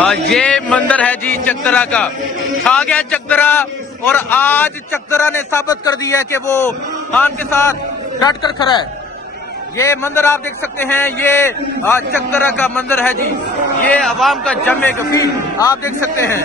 ये मंदिर है जी चकदरा का। छा गया चकदरा और आज चकदरा ने साबित कर दिया है कि वो खान के साथ डट कर खड़ा है। ये मंदिर आप देख सकते हैं, ये चकदरा का मंदिर है जी। ये अवाम का जमे गफीर आप देख सकते हैं।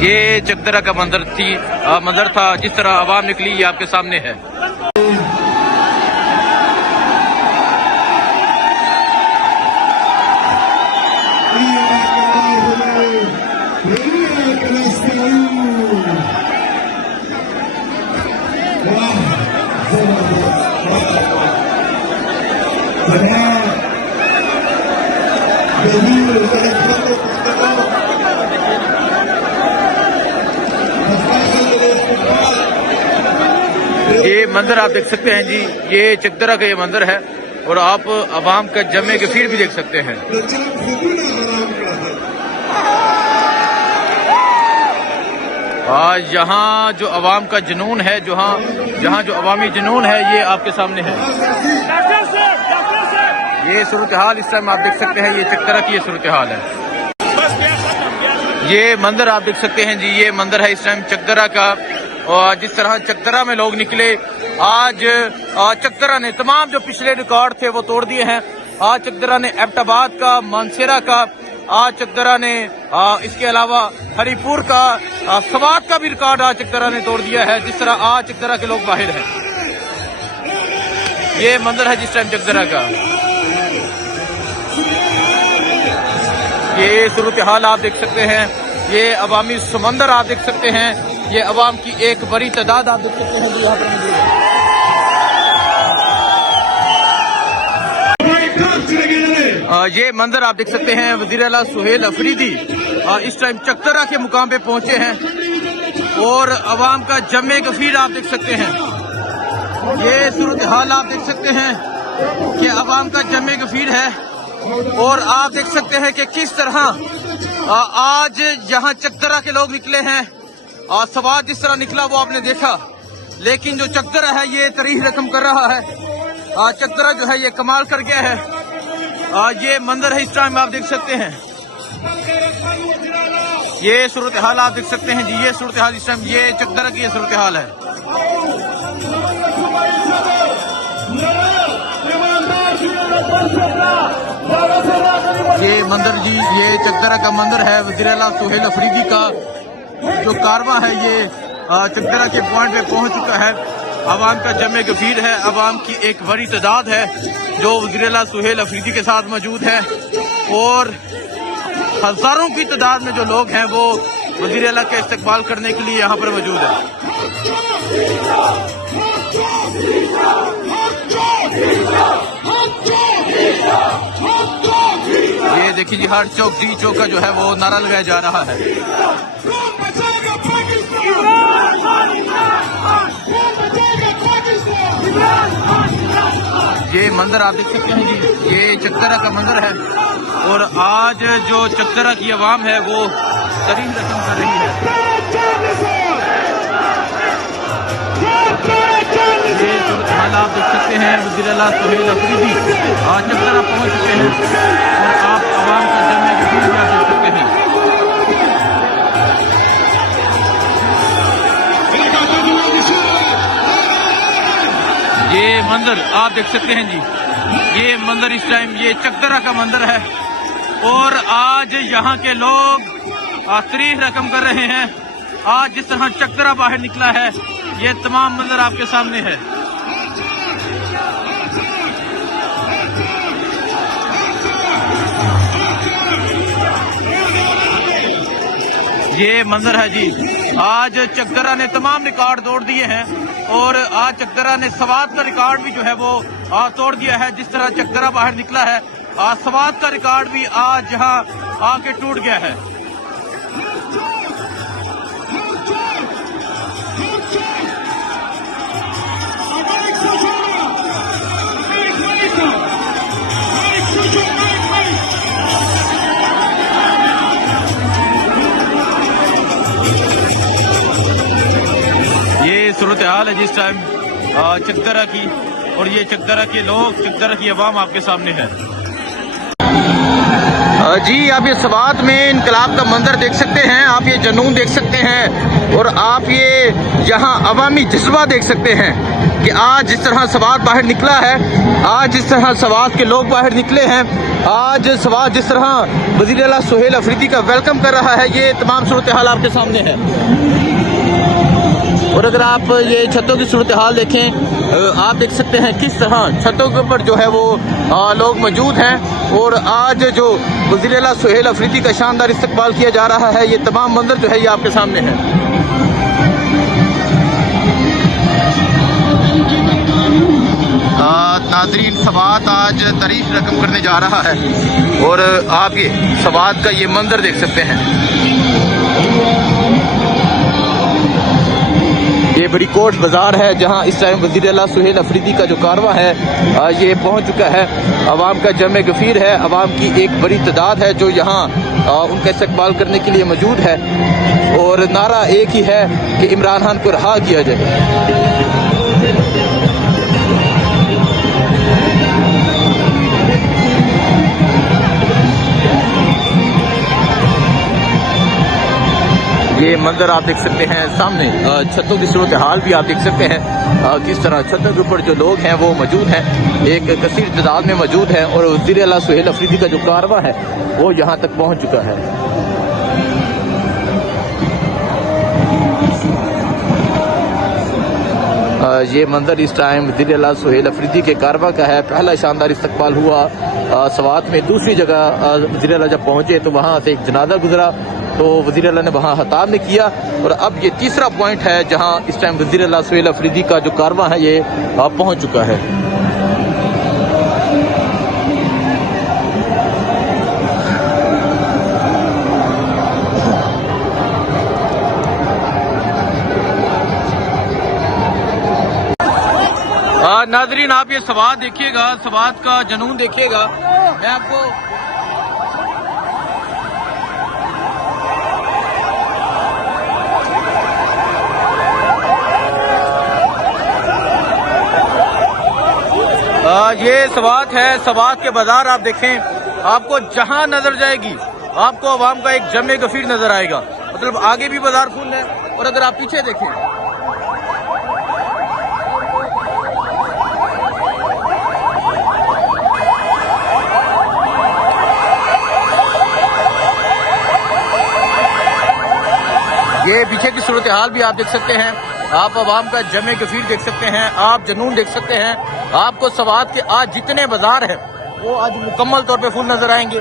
ये चकदरा का मंदिर था। जिस तरह आवाम निकली ये आपके सामने है। ये मंदिर आप देख सकते हैं जी, ये चकदरा का ये मंदिर है और आप अवाम का जमे गफीर भी देख सकते हैं। आज यहाँ जो अवाम का जुनून है, जहाँ जो अवामी जुनून है, ये आपके सामने है। ये सूरत हाल इस टाइम आप देख सकते हैं। ये चकदरा की ये सूरत हाल है। ये मंदिर आप देख सकते हैं जी, ये मंदिर है इस टाइम चकदरा का। और जिस तरह चकदरा में लोग निकले, आज चकदरा ने तमाम जो पिछले रिकॉर्ड थे वो तोड़ दिए हैं। आज चकदरा ने एबटाबाद का, मानसेरा का, आज चकदरा ने इसके अलावा हरिपुर का, सवात का भी रिकॉर्ड आज चकदरा ने तोड़ दिया है। जिस तरह आज चकदरा के लोग बाहर हैं। ये मंदिर है जिस टाइम चकदरा का। ये सूरत हाल आप देख सकते हैं। ये अवामी समंदर आप देख सकते हैं। ये अवाम की एक बड़ी तादाद आप देख सकते हैं जो यहाँ पर मौजूद है। ये मंदिर आप देख सकते हैं। वज़ीर आला सुहेल अफरीदी इस टाइम चकदरा के मुकाम पे पहुंचे हैं और अवाम का जमे गफीर आप देख सकते हैं। ये सूरत हाल आप देख सकते हैं कि अवाम का जमे गफीर है और आप देख सकते हैं कि किस तरह आज यहाँ चकदरा के लोग निकले हैं। सवाद जिस तरह निकला वो आपने देखा, लेकिन जो चकदरा है ये तरीह रकम कर रहा है। चकदरा जो है ये कमाल कर गया है। ये मंदिर है इस टाइम आप देख सकते हैं। ये सूरत हाल आप देख सकते हैं जी। ये सूरत हाल इस टाइम ये चकदरा की ये सूरत हाल है। ये मंदिर जी, ये चकदरा का मंदिर है। वज़ीर आला सुहेल अफरीदी का जो कारवा है ये चकदरा के पॉइंट पे पहुंच चुका है। अवाम का जमे गफीर है। अवाम की एक बड़ी तादाद है जो वज़ीर आला सुहेल अफरीदी के साथ मौजूद है और हजारों की तादाद में जो लोग हैं वो वज़ीर आला का इस्तकबाल करने के लिए यहाँ पर मौजूद है। ये देखिए जी, हर चौक डी चौक का जो है वो नारा लगाया जा रहा है। ये मंदिर आप देख सकते हैं जी, ये चकदरा का मंदिर है और आज जो चकदरा की आवाम है वो तरीन रकम कर रही है। ये हाल आप देख सकते हैं। वज़ीर आला सुहेल अफरीदी आज चकदरा पहुंच चुके हैं और आप आवाम का जमे गफीर भी आप देख सकते हैं। ये मंदिर आप देख सकते हैं जी, ये मंदिर इस टाइम ये चकदरा का मंदिर है और आज यहाँ के लोग तरीह रकम कर रहे हैं। आज जिस तरह चकदरा बाहर निकला है, ये तमाम मंदिर आपके सामने है। ये मंदिर है जी। आज चकदरा ने तमाम रिकॉर्ड तोड़ दिए हैं और आज चकदरा ने सवात का रिकॉर्ड भी जो है वो तोड़ दिया है। जिस तरह चकदरा बाहर निकला है, सवात का रिकॉर्ड भी आज यहाँ आके टूट गया है। इस टाइम चकदरा की, और ये चकदरा के लोग, चकदरा की आवाम आपके सामने है। जी आप ये सवात में इनकलाब का मंजर देख सकते हैं, आप ये जुनून देख सकते हैं, और आप ये यहाँ अवामी जज्बा देख सकते हैं कि आज जिस तरह सवात बाहर निकला है, आज जिस तरह सवात के लोग बाहर निकले हैं, आज सवात जिस तरह वज़ीर आला सुहेल अफरीदी का वेलकम कर रहा है, ये तमाम सूरत हाल आपके सामने है। और अगर आप ये छतों की सूरत हाल देखें, आप देख सकते हैं किस तरह छतों के ऊपर जो है वो लोग मौजूद हैं, और आज जो वज़ीर आला सुहेल अफरीदी का शानदार इस्तकबाल किया जा रहा है, ये तमाम मंजर जो है ये आपके सामने है। नाजरीन, सवात आज तारीख रकम करने जा रहा है, और आप ये सवात का ये मंजर देख सकते हैं। ये बड़ी कोट बाजार है जहां इस टाइम वज़ीर आला सुहेल अफरीदी का जो कारवां है ये पहुंच चुका है। अवाम का जमे गफीर है, अवाम की एक बड़ी तादाद है जो यहाँ उनका इस्तकबाल करने के लिए मौजूद है, और नारा एक ही है कि इमरान खान को रहा किया जाए। ये मंजर आप देख सकते हैं सामने, छतों की सूरत हाल भी आप देख सकते हैं किस तरह छतों के ऊपर जो लोग हैं वो मौजूद हैं, एक कसीर तादाद में मौजूद हैं, और वज़ीर आला सुहेल अफरीदी का जो कारवां है वो यहाँ तक पहुँच चुका है। ये मंजर इस टाइम वज़ीर आला सुहेल अफरीदी के कारवां का है। पहला शानदार इस्तकबाल हुआ सवात में, दूसरी जगह वज़ीर आला जब पहुँचे तो वहाँ से एक जनाजा गुजरा, तो वज़ीर आला ने वहाँ खिताब ने किया, और अब ये तीसरा पॉइंट है जहाँ इस टाइम वज़ीर आला सुहेल अफरीदी का जो कारवां है ये पहुँच चुका है। नाजरीन, आप ये सवात देखिएगा, सवात का जुनून देखिएगा। मैं आपको ये सवात है, सवात के बाजार आप देखें, आपको जहां नजर जाएगी आपको अवाम का एक जमे गफीर नजर आएगा। मतलब आगे भी बाजार फुल है, और अगर आप पीछे देखें ये पीछे की सूरत हाल भी आप देख सकते हैं, आप अवाम का जमे गफीर देख सकते हैं, आप जुनून देख सकते हैं। आपको सवात के आज जितने बाजार हैं वो आज मुकम्मल तौर पे फुल नजर आएंगे।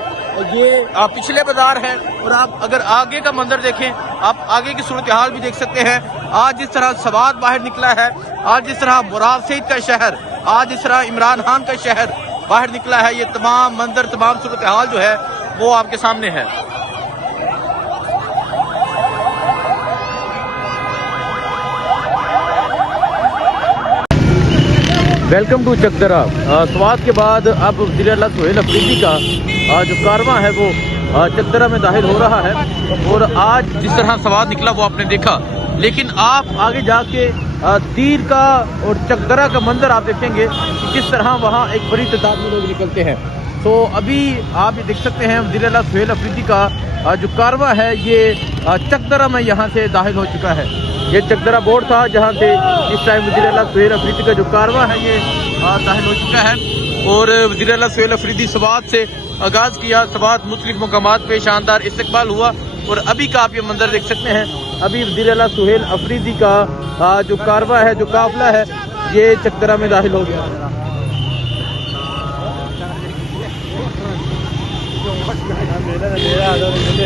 ये पिछले बाजार है, और आप अगर आगे का मंजर देखें, आप आगे की सूरत हाल भी देख सकते हैं। आज जिस तरह सवात बाहर निकला है, आज जिस तरह मुराद सईद का शहर, आज जिस तरह इमरान खान का शहर बाहर निकला है, ये तमाम मंजर, तमाम सूरत हाल जो है वो आपके सामने है। Welcome to Chakdara. सवात के बाद अब वज़ीर आला सुहेल अफरीदी का जो कारवां है वो चकदरा में दाखिल हो रहा है, और आज जिस तरह सवात निकला वो आपने देखा, लेकिन आप आगे जाके तीर का और चकदरा का मंजर आप देखेंगे कि किस तरह वहाँ एक बड़ी तादाद में लोग निकलते हैं। तो अभी आप ये देख सकते हैं वज़ीर आला सुहेल अफरीदी का जो कारवां है ये चकदरा में यहाँ से दाखिल हो चुका है। ये चकदरा बोर्ड था जहाँ से इस टाइम वज़ीर आला सुहेल अफरीदी का जो कारवां है ये दाखिल हो चुका है, और वज़ीर आला सुहेल अफरीदी सवात से आगाज़ किया। सवात मुख्तलिफ मकामात पे शानदार इस्तकबाल हुआ, और अभी का आप ये मंजर देख सकते हैं, अभी वज़ीर आला सुहेल अफरीदी का जो कारवां है, जो काफिला है, ये चकदरा में दाखिल हो गया।